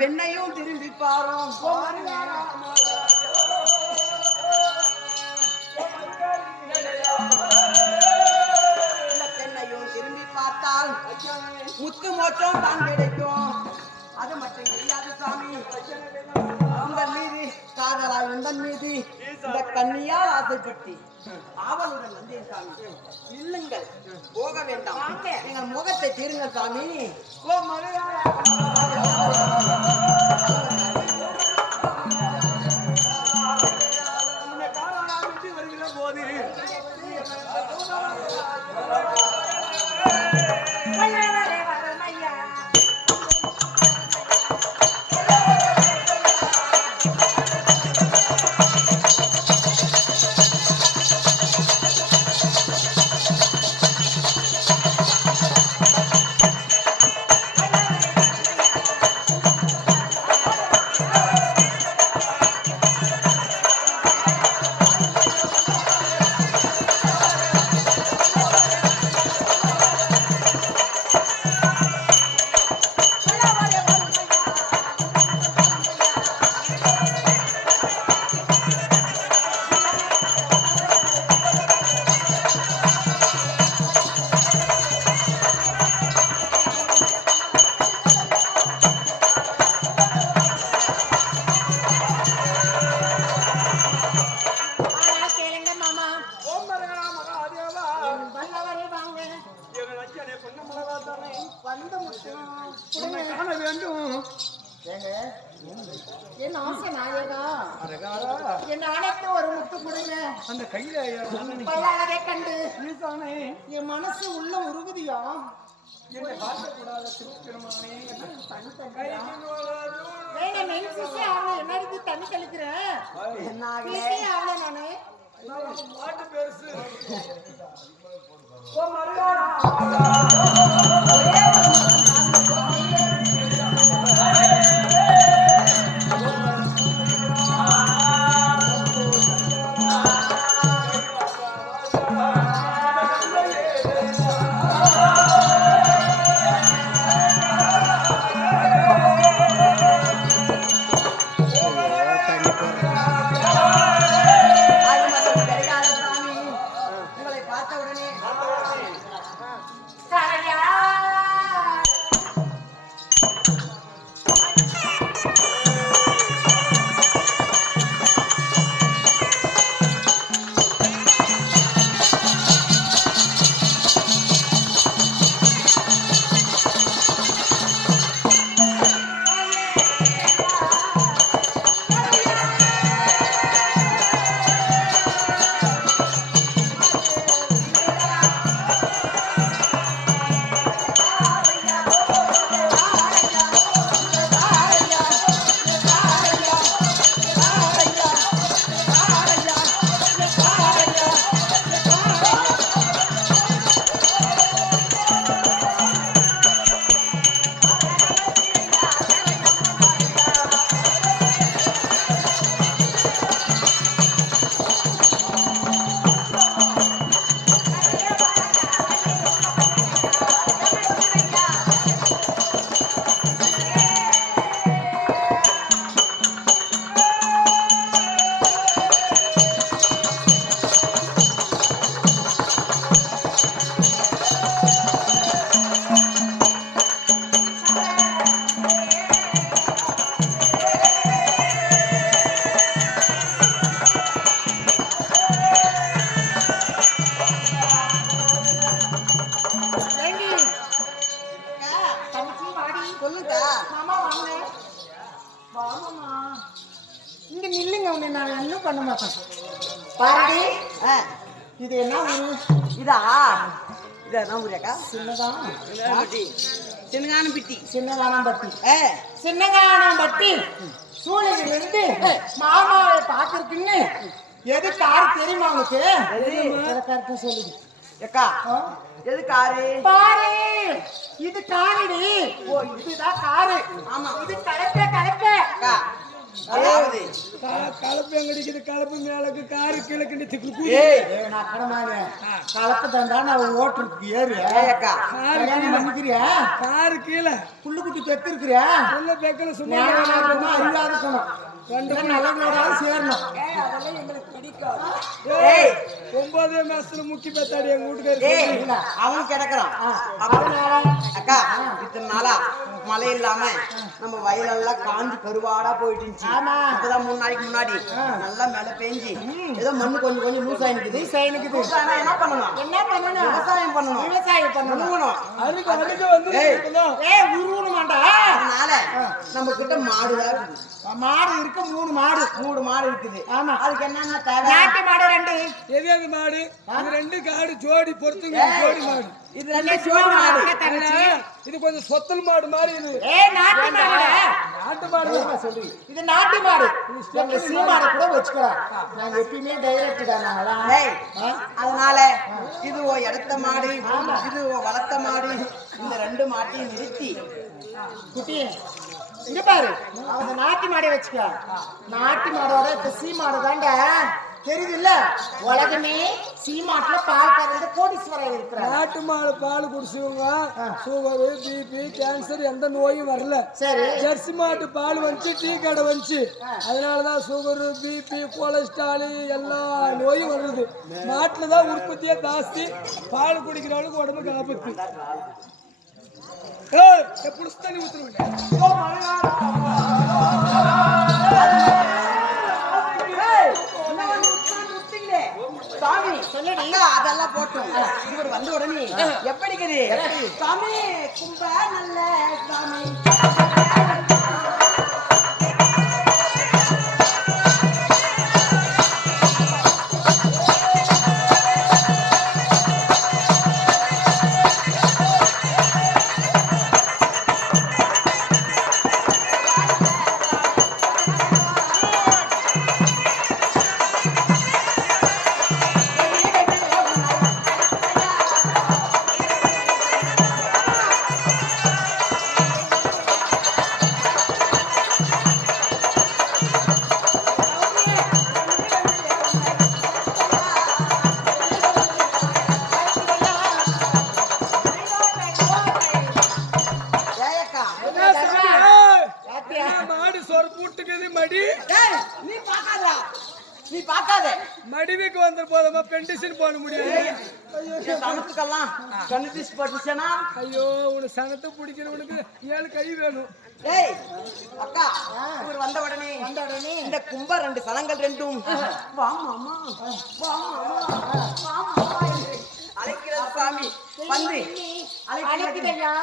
பெண்ணையும் திரும்பி பாரோம் பெண்ணையும் திரும்பி பார்த்தால் முத்து மோட்சம் தான் கிடைக்கும். அது மட்டும் தெரியாது சாமி. உங்கள் மீது காதலா உங்கள் மீது இந்த கண்ணியால் ஆசைப்பட்டு ஆவலுடன் வந்தேன் சாமி. இல்லுங்கள், போக வேண்டாம். எங்கள் முகத்தை தீருங்கள் சாமி. ஓ மலையாள வருகிற போது என் ஆசை நாயகா, என் ஆணைக்கு ஒரு முத்து கொடுங்க. அந்த கையில பல்லாளரை கண்டு என் மனசு உள்ள உருகுதியா? என்னை பார்க்கக்கூடாத திருப்பெருமானே, என்னடிக்கு தண்ணி தெளிக்கிறேன். நானே பாட்டு பெருசு. ஏண்டி? தங்கச்சி வாடி. சொல்லுக்கா. மாமா வாங்க. வா மாமா. இங்க நில்லுங்க, உன்னை நான் ஒண்ணும் பண்ண மாட்டேன். பாருடி, ஆ, இது என்ன ஊரு? இதா இது என்ன ஊரியாக்கா? சின்னதான் சின்னகானம்பிட்டி. சின்னகானம்பட்டி. ஏ சின்னகானம்பட்டி சூழலிலிருந்து மாமாவை பார்க்கறதுன்னு எது காரு தெரியுமா உனக்கு? கரெக்டா சொல்லுது. அக்கா எது காரு? பாரு, இது காரடி. ஓ, இதுதான் காரு. ஆமா. இது கலப்ப கலப்ப. அக்கா அதாவது கலப்பு எங்கடிக்குது, கலப்பு மேலக்கு காரு கிழக்கு திக்கு. ஏய் நான் கடமானே கலப்பு தண்டா நான் ஓட்டுறதுக்கு ஏறு. ஏய் அக்கா கல்யாணம் பண்ணிக்கிறியா? காரு கீழே புள்ளுக்குட்டி பெத்து இருக்கிறியா? உள்ள பெக்கல சும்மா அறிவாத இருக்கணும். நல்லவங்களோட சேரணும். அதெல்லாம் எங்களுக்கு பிடிக்காது. ஏய் 9 மாசத்துல முக்கி பெத்தாடி எங்க வீட்டுக்காரு. ஏய் அவன் கிடக்குறான். அக்கா இத்தனை நாளா மழை இல்லாம நம்ம வயலெல்லாம் காஞ்சி கருவாடா போயிட்டு இருந்துச்சு. ஆமா. இப்பதான் 3 நாளைக்கு முன்னாடி நல்லா மழை பெஞ்சு ஏதோ மண்ணு கொஞ்சம் கொஞ்சம் லூஸ் ஆயிக்குது. என்ன பண்ணணும்? என்ன பண்ணணும்? விவசாயம் பண்ணணும். விவசாயம் பண்ணணும். உழுவணும். அதுக்கு வந்து ஏய். ஏய் உருவணுமாண்டா. அதனால நம்ம கிட்ட மாடுதான் இருக்குது. மாடு இருக்கு, 3 மாடு. 3 மாடு இருக்குது. ஆமா. அதுக்கு என்னென்ன தேவை? நாட்டு மாடு 2. எது மாடு? இது 2 காடு ஜோடி பொறுத்துங்க. ஜோடி மாடு. இது 2 ஜோடி மாடு. இது கொஞ்சம் சொத்தல் மாடு மாதிரி இது. ஏய் நாட்டு மாடு. நாட்டு மாடு சொல்லு. இது நாட்டு மாடு. எங்க சீமாடு கூட வச்சுக்கலாம். நான் எப்பயுமே டைரக்ட் தானாங்களா? ஏய் அதனால இது இடத்த மாடு, இது வளர்த்த மாடு. இந்த 2 மாட்டையும் நிறுத்தி குட்டி இங்க பாரு, அவங்க நாட்டு மாடை வச்சுக்க. நாட்டு மாடோட இப்ப சீமாடு தாங்க தெரியுது இல்ல? உலகமே சீமாட்டுல பால் கறந்து கோடீஸ்வரர் இருக்கிறார். நாட்டு மாடு பால் குடிச்சவங்க சுகரு, பிபி, கேன்சர் எந்த நோயும் வரல. சரி. ஜெர்சி மாட்டு பால் வந்துச்சு, டீ கடை வந்துச்சு. அதனாலதான் சுகரு, பிபி, கொலஸ்ட்ரால் எல்லா நோயும் வருது. நாட்டுல தான் உற்பத்தியே ஜாஸ்தி. பால் குடிக்கிறவளுக்கு உடம்புக்கு ஆபத்து. புடிச்சு தண்ணி ஊத்துருவீங்க. சாமி சொல்லுங்க. அதெல்லாம் போட்டோம். இவர் வந்த உடனே எப்படிக்குது சாமி? கும்ப நல்ல சாமி. மாடு சொர் பூட்டுக்குது மடி. நீ பாக்காதா? நீ பார்க்காத மடிவுக்கு வந்த போதமா பெண்டிஷன் போட முடியாது. சனத்துக்கெல்லாம் கண்ணு திஷ்டி பட்டுச்சேனா? ஐயோ உனக்கு சனத்தை பிடிக்கிறவனுக்கு 7 கை வேணும். ஏய் அக்கா, இவர் வந்த உடனே இந்த கும்ப 2 சனங்கள் 2ம் வா மாமா வா மாமா வா மாமா என்று அழைக்கிறது சாமி. வந்து அழைக்குதையா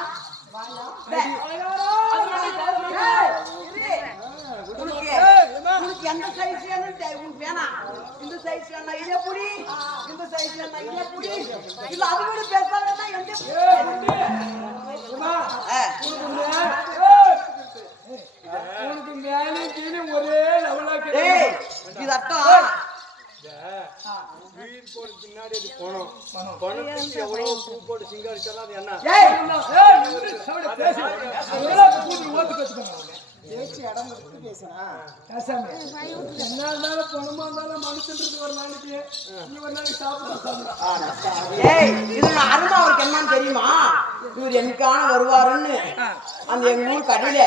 உனக்கு எந்த சைஸ் வேணும் வேணாம். இந்த சைஸ் வேணா இதே புடி, இந்த சைஸ் வேணா இதே புடி, இல்ல அது கூட பேசாம எந்த உனக்கு மேலே கீழே ஒரே லெவலா இது அர்த்தம். வீடு போட்டு பின்னாடி அது பணம் பணத்துக்கு எவ்வளவு பூ போட்டு சிங்காரிச்சாலும் அது என்ன பேச்சு இடம் கொடுத்து பேசுனா என்ன இருந்தாலும் பணமா இருந்தாலும் மனுஷன்றது ஒரு நாளைக்கு நீ ஒரு நாளைக்கு சாப்பிட. ஏய் இது அருமை அவருக்கு என்னன்னு தெரியுமா? இவர் எனக்கான வருவாருன்னு அந்த எங்க ஊர் கடையில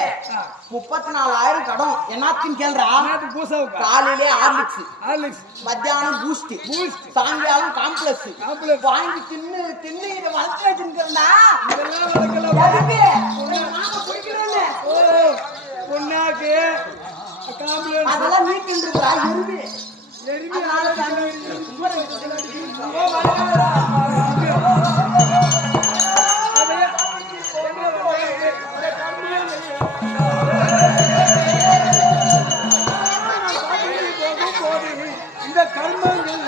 34,000 கடன் என்னத்துன்னு கேள்றா. காலையிலே ஹார்லிக்ஸ், மத்தியானம் பூஸ்ட், சாயங்காலம் காம்ப்ளெக்ஸ் வாங்கி தின்னு தின்னு இதை வளர்த்து வச்சுருக்கா. பொண்ணாக்கு அதெல்லாம் நீ தின்றுடா எருமை. இந்த கர்மங்கள்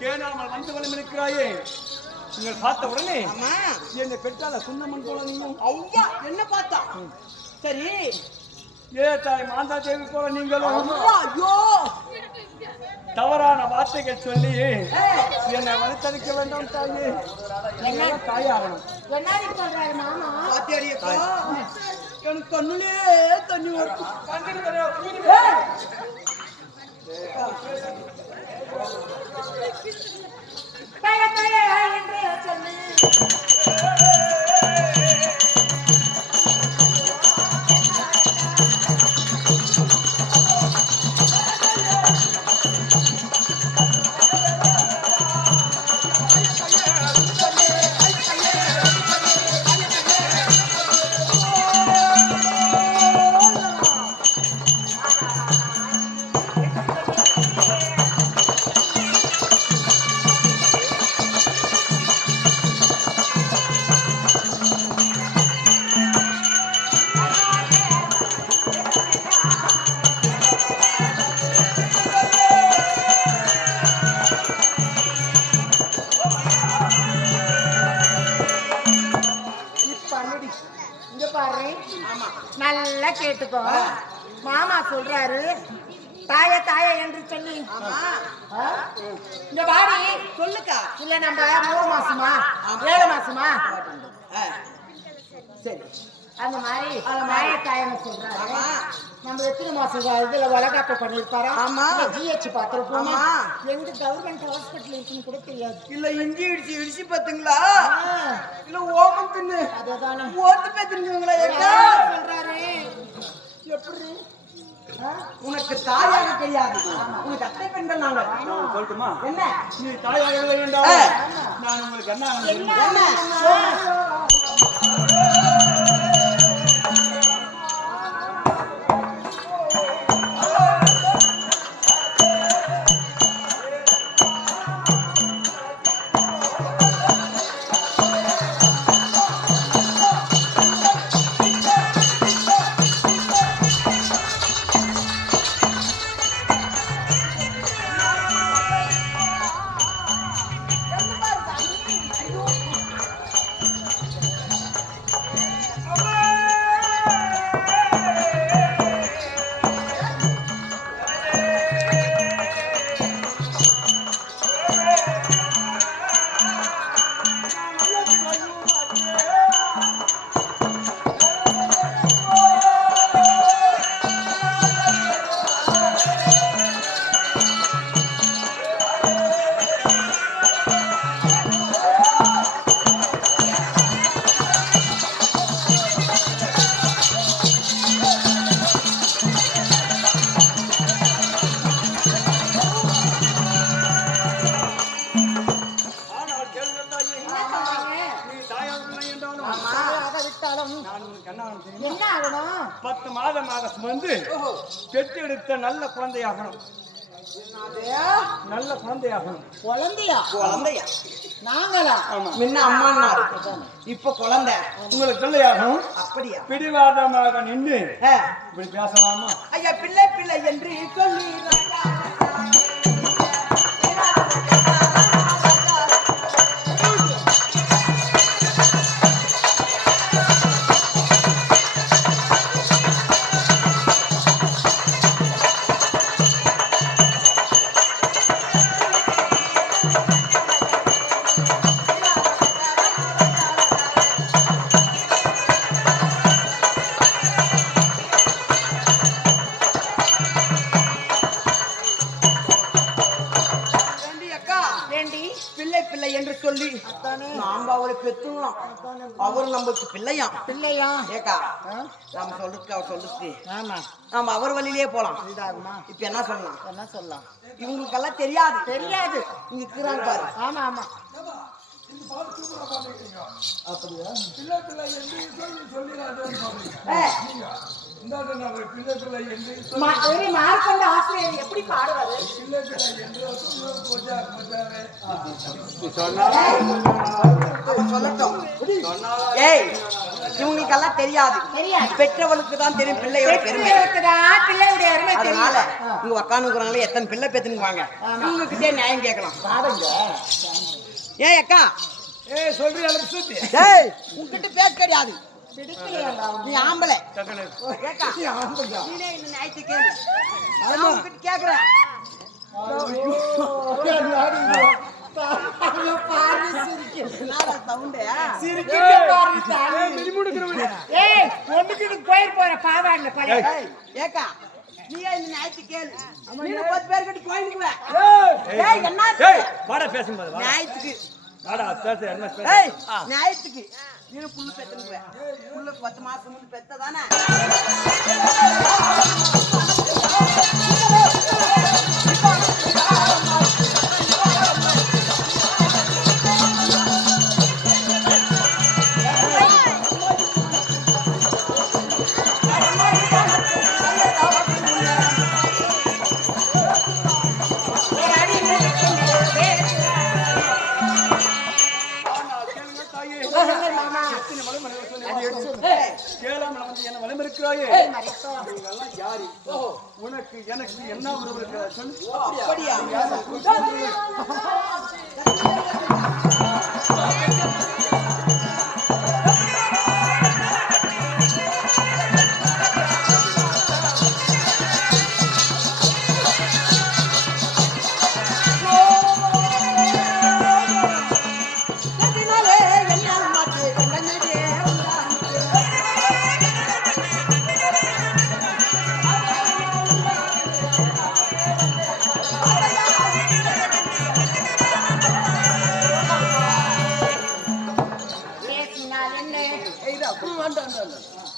கேளாமல் வந்து வளம் இருக்கிறாயே. நீங்கள் பார்த்த உடனே ஆமா என்னை பெற்றால குன்னம்மன் போல நீங்களும் ஐயா என்ன பார்த்தா சரி தாய் மாந்தா தேவி போல நீங்களும் அம்மா, ஐயோ தவறான வார்த்தைகள் சொல்லி என்னை வளர்த்தளிக்க வேண்டாம் தாயே. என்ன தாயாகணும் என்னடி சொல்றாரு மாமா? பாத்தியாடி அக்கா எனக்கு கண்ணுலே தண்ணி வருது. தய தய என்று சொல்லு. கேட்டுக்கோ. மாமா சொல்றாரு தாய தாய என்று சொல்லி. ஆ? இந்த வாடி சொல்லுக்கா. இல்ல நம்ம 3 மாசமா 7 மாசமா சரி, அந்த மாதிரி தாய தாயன்னு சொல்றாரு. நம்ம எத்தனை மாசம் இதுல வளகாப்பு பண்ணிருப்பாரா? ஆமா. ஜிஹெச் பாத்திருப்போமா? ஆமா. எங்க கவர்மெண்ட் ஹாஸ்பிட்டல் இருக்குன்னு கூட தெரியாது. இல்ல இஞ்சி இடிச்சு இடிச்சு பாத்தீங்களா? இல்ல ஓமம் தின்னு அதுதானே ஓத்து பேத்துங்களா? சொல்றாரு. எப்படி உனக்கு தாயாக தெரியாது, உனக்கு அத்தை பெண்கள் நாங்கள். சொல்லட்டுமா? என்ன நீ தாயாக வேண்டாம், நான் உங்களுக்கு என்ன என்ன என்ன ஆகணும்? 10 மாதமாக சுமந்து பெற்றெடுத்த நல்ல குழந்தையாகணும். நல்ல குழந்தையாகணும். குழந்தையா? குழந்தையா? நாங்களா? முன்ன அம்மான்னாரு, இப்ப குழந்தை. உங்களுக்கு பிள்ளையாகணும். அப்படியா? பிடிவாதமாக நின்று இப்படி பேசலாமா? ஐயா பிள்ளை பிள்ளை என்று சொல்லி நாம அவரை பெற்றுலாம், அவர் நமக்கு பிள்ளையா பிள்ளையா? ஏக்கா நாம சொல்றதுக்கு அவர் சொல்றதுக்கு ஆமா, நாம அவர் வழியிலே போலாம். இப்ப என்ன சொல்லலாம்? என்ன சொல்லலாம்? இவங்களுக்கெல்லாம் தெரியாது தெரியாது. இங்க இருக்கிறாங்க பாரு. ஆமா ஆமா. அப்படியா? பிள்ளை பிள்ளை என்று மார்க்கண்ட ஆசிரியர் எப்படி பாடுவாரு? சொல்லட்டும். ஏய் இவங்களுக்கெல்லாம் தெரியாது, பெற்றவளுக்கு தான் தெரியும் பிள்ளையோட பெருமை. அதனால இங்க உக்காந்துக்கிறாங்களே எத்தனை பிள்ளை பெத்துன்னு வாங்க, இவங்ககிட்டே நியாயம் கேட்கலாம். ஏய் அக்கா, ஏய் சொல்றியா? ஏய் உன்கிட்ட பேச கிடையாது, நீ ஆம்பளை. நீனே இந்த நியாயத்தை கேளு, நான் உன்கிட்ட கேக்குறேன். ஏக்கா நீயே இந்த நியாயத்தை கேளு, 10 பேர் கிட்ட கோயிலுக்குவேன் நியாயத்துக்கு நியாயத்துக்கு நீ புல்லு பெத்துக்குவேன். புல்லு 10 மாசம் முன்னு பெத்ததானே? உனக்கு எனக்கு என்ன உறவு இருக்கிறது?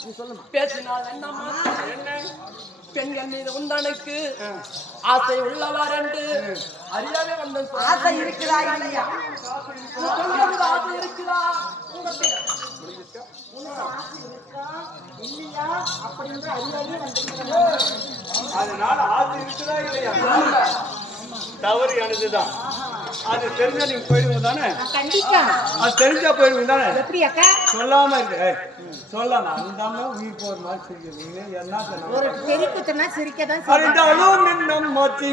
நீ சொல்லுமா. பேசினால் என்னம்மா என்ன பெண்கள் மீது உந்தனுக்கு ஆசை உள்ளவர் என்று அறியாவே வந்த ஆசை இருக்குதா இல்லையா? ஆசை இருக்குதா உனக்கு ஆசை இருக்கா இல்லையா அப்படின்ற அறியாமே வந்திருக்கிறேன். அதனால ஆசை இருக்குதா இல்லையா தவறு எனதுதான். அது தெரிஞ்சா நீங்க போயிடுங்க தானே? கண்டிப்பா. அது தெரிஞ்சா போயிடுங்க தானே? எப்படி அக்கா? சொல்லாம இருக்கு சொல்லலாம் அந்த உயிர் போற மாதிரி சொல்லுவீங்க என்ன சொன்னா ஒரு தெரி குத்துனா சிரிக்கதான் அறிந்தாலும் நின்னம் மாத்தி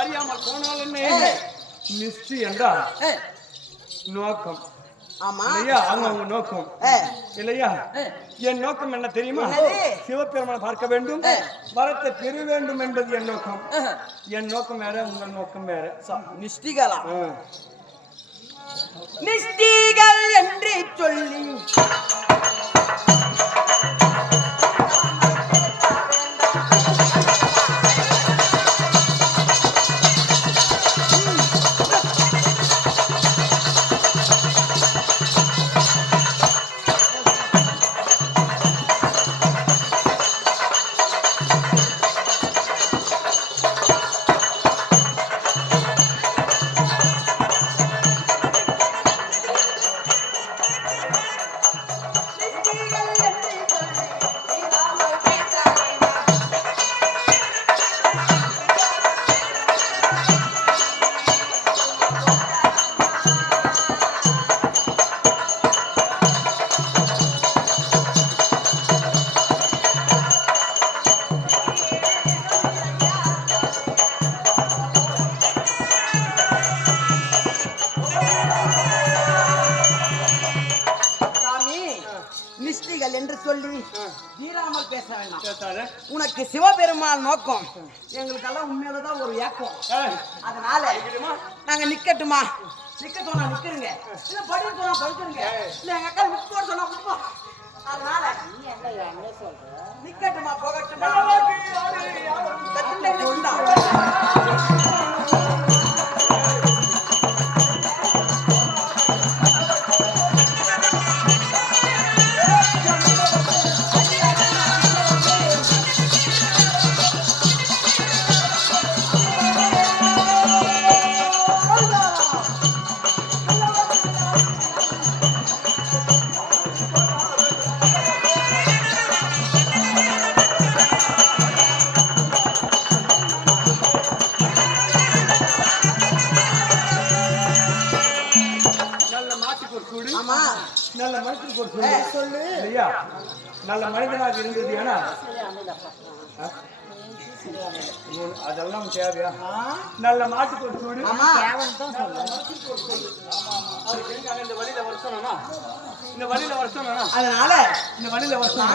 அறியாமல் போனால் என்ன நிஷ்டி என்றால் நோக்கம் ஆமா இல்லையா? அவங்க நோக்கம் இல்லையா? என் நோக்கம் என்ன தெரியுமா? சிவபெருமானை பார்க்க வேண்டும், வரத்தை பெற வேண்டும் என்பது என் நோக்கம். என் நோக்கம் வேற, உங்கள் நோக்கம் வேற. நிஷ்டிகளா? நிஷ்டிகள் என்று சொல்லி நிஷ்டிகள் என்று சொல்லி தீராமல் பேச வேண்டாம். உனக்கு சிவபெருமான் நோக்கம் எங்களுக்கெல்லாம் உண்மையிலதான் ஒரு ஏக்கம். அதனால நாங்க நிக்கட்டுமா? நிக்க சொன்னா நிக்கிறங்க, இல்ல படி சொன்னா படிச்சிருங்க, இல்ல எங்க அக்கா விட்டு போட சொன்னா விட்டு. அதனால நிக்கட்டுமா போகட்டுமா? நல்ல மனுஷனுக்கு ஒரு சொல்லு இல்லையா? நல்ல மனிதனாக இருந்தது ஏன்னா அதெல்லாம் தேவையா? நல்ல மாட்டுக்கு ஒரு சூடு இந்த வழியில வருஷம் இந்த வழியில வருஷம் அதனால இந்த வழியில வருஷம்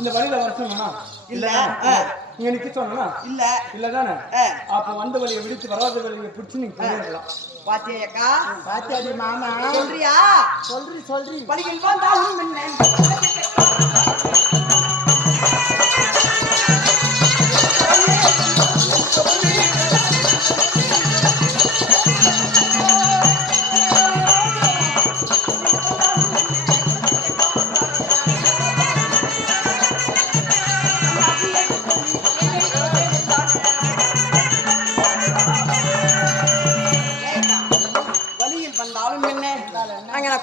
இந்த வழியில வருஷம் இல்ல நீங்க நிக்க சொன்னா இல்ல இல்லதானே? அப்ப வந்த வழியை விடுத்து வராத வழியை பிடிச்சு நீங்க போயிடலாம். பாத்தியாக்கா? பாத்தியாடி மாமா? சொல்றியா? சொல்றி படிக்கல் வந்தாலும் என்ன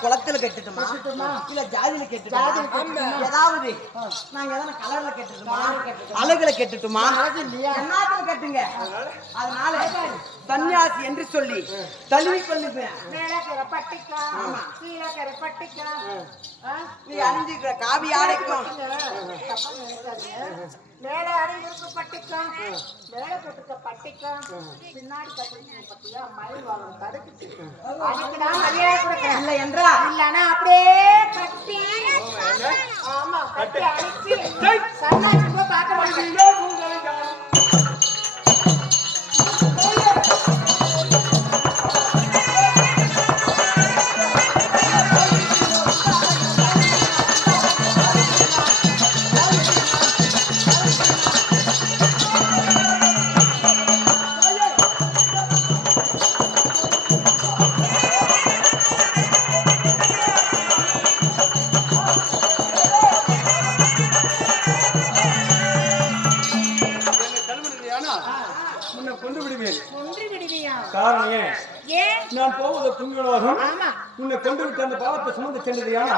குளத்துல கட்டுட்டுமா இல்ல ஜாதியில கட்டுட்டுமா? ஏதாவது நாங்க எதனா கலர்ல கட்டுட்டுமா, அழகுல கட்டுட்டுமா? எல்லாத்துல கட்டுங்க. அதனால சன்னியாசி என்று சொல்லி தழுவி கொள்ளுவேன். நீ அணிஞ்சுக்கிற காவி ஆடைக்கும் மேல அடியிருக்கு பட்டிக்கும் மேல போட்டுக்க பட்டிக்கும் பின்னாடி கட்டிக்கு பத்தியா மயில் வாங்க தடுக்குச்சு அதுக்கு நான் மரியாதை கொடுக்கிறேன் இல்ல என்றா இல்லனா அப்படியே கட்டி ஆமா கட்டி அடிச்சு சன்னாச்சி கூட பார்க்க மாட்டேன் உன்னை கொண்டு விடுவேன். ஒன்று விடுவியா காரணம் ஏன்? ஏன் நான் போவது புண்ணியலோகம். ஆமா உன்னை கொண்டு விட்டு அந்த பாவத்தை சுமந்து சென்றது ஏன்னா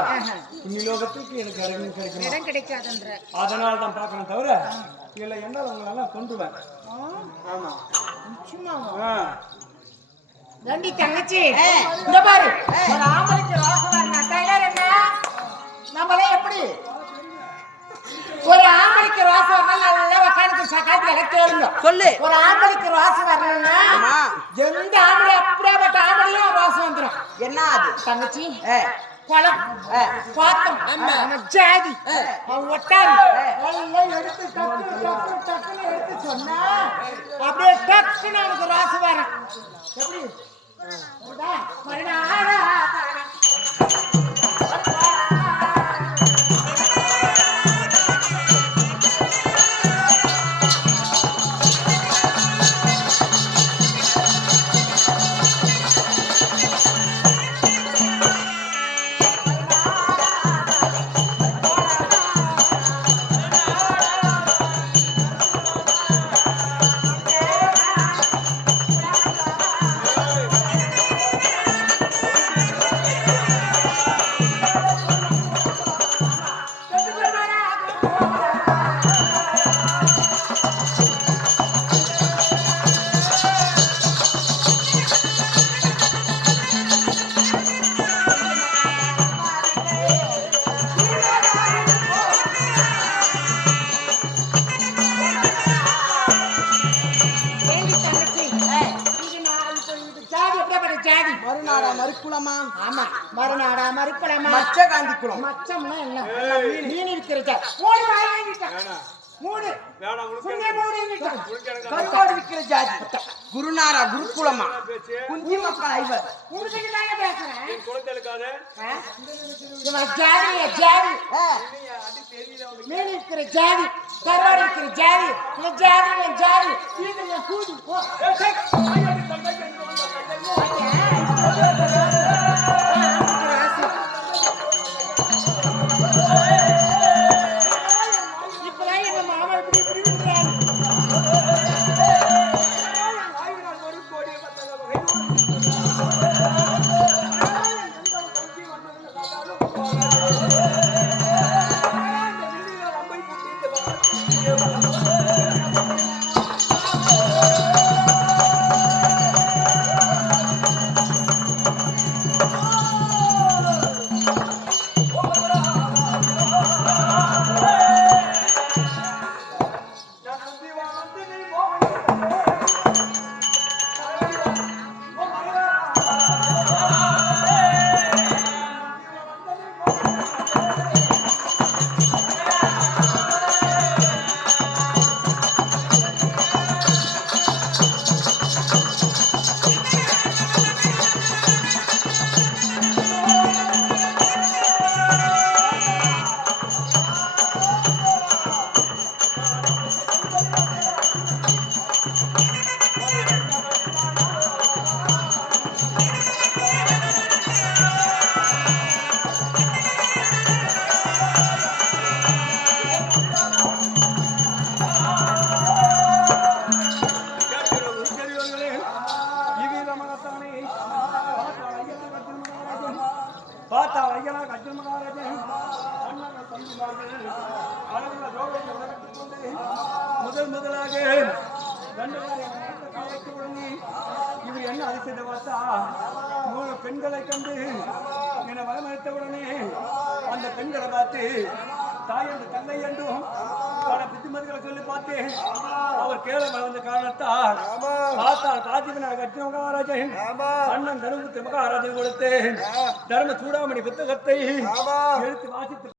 புண்ணியலோகத்துக்கு எனக்கு அறிவு கிடைக்குமா? இடம் கிடைக்காதுன்ற அதனால தான் பார்க்கணும் தவிர இல்லை என்னால் உங்களெல்லாம் கொண்டுவேன். ஆமா நிச்சயமா ஆ. நண்டி தங்கச்சி இந்த பாரு ஒரு ஆம்பளைக்கு ரோசம் டைலர் என்ன நம்மளே எப்படி ஒரு ஆம்பளைக்கு ரோசம் வரணும் நல்லா உட்காந்து சக்காத்தி கேளுங்க சொல்லு ஒரு ஆம்பளைக்கு ரோசம் வரணும்னா ஆமா. எந்த ஆம்பளை அப்படியாப்பட்ட ஆம்பளையும் ரோசம் வந்துடும் என்ன அது தங்கச்சி ஏ, குளம் பாத்திரம் நம்ம ஜாதி அவன் ஒட்டாரு எல்லாம் எடுத்து டக்கு டக்கு டக்குன்னு எடுத்து சொன்னா அப்படியே டக்குன்னு அவனுக்கு ரோசம் வரும் எப்படி மறுநாள் மறுநாடா மறுக்குளமா ஆமா மறுநாடா மறுக்கலாமா மச்ச காந்தி குளம் மச்சம்னா என்ன மீன் இருக்கிற மூணு வாங்கிட்டேன் மூணு சும்மா மூடிட்டேன் கருவாடு விற்கிற ஜாதி குருநாரா குருகுலமா குஞ்சி மக்கள் ஐவர் உனக்கு தானே பேசுறேன் இவன் ஜாதி ஜாதி மீன் இருக்கிற ஜாதி கருவாடு இருக்கிற ஜாதி இவன் ஜாதி இவன் ஜாதி இது என் கூதி போ இப்பதான் எங்க மாமா இப்படி இப்படி விடுறாரு முதல் முதலாக இவர் என்ன அதிசயத்தை பார்த்தா 3 பெண்களை கண்டு என்னை வரமளித்த உடனே அந்த பெண்களை பார்த்து தாய் என்று தந்தை என்றும் பல புத்திமதிகளை சொல்லி பார்த்தேன். அவர் கேள வந்த காரணத்தால் பார்த்தால் பார்த்திபனாக கட்சி மகாராஜன் அண்ணன் தர்மபுத்திர மகாராஜன் கொடுத்தேன். தர்ம சூடாமணி புத்தகத்தை எடுத்து வாசித்து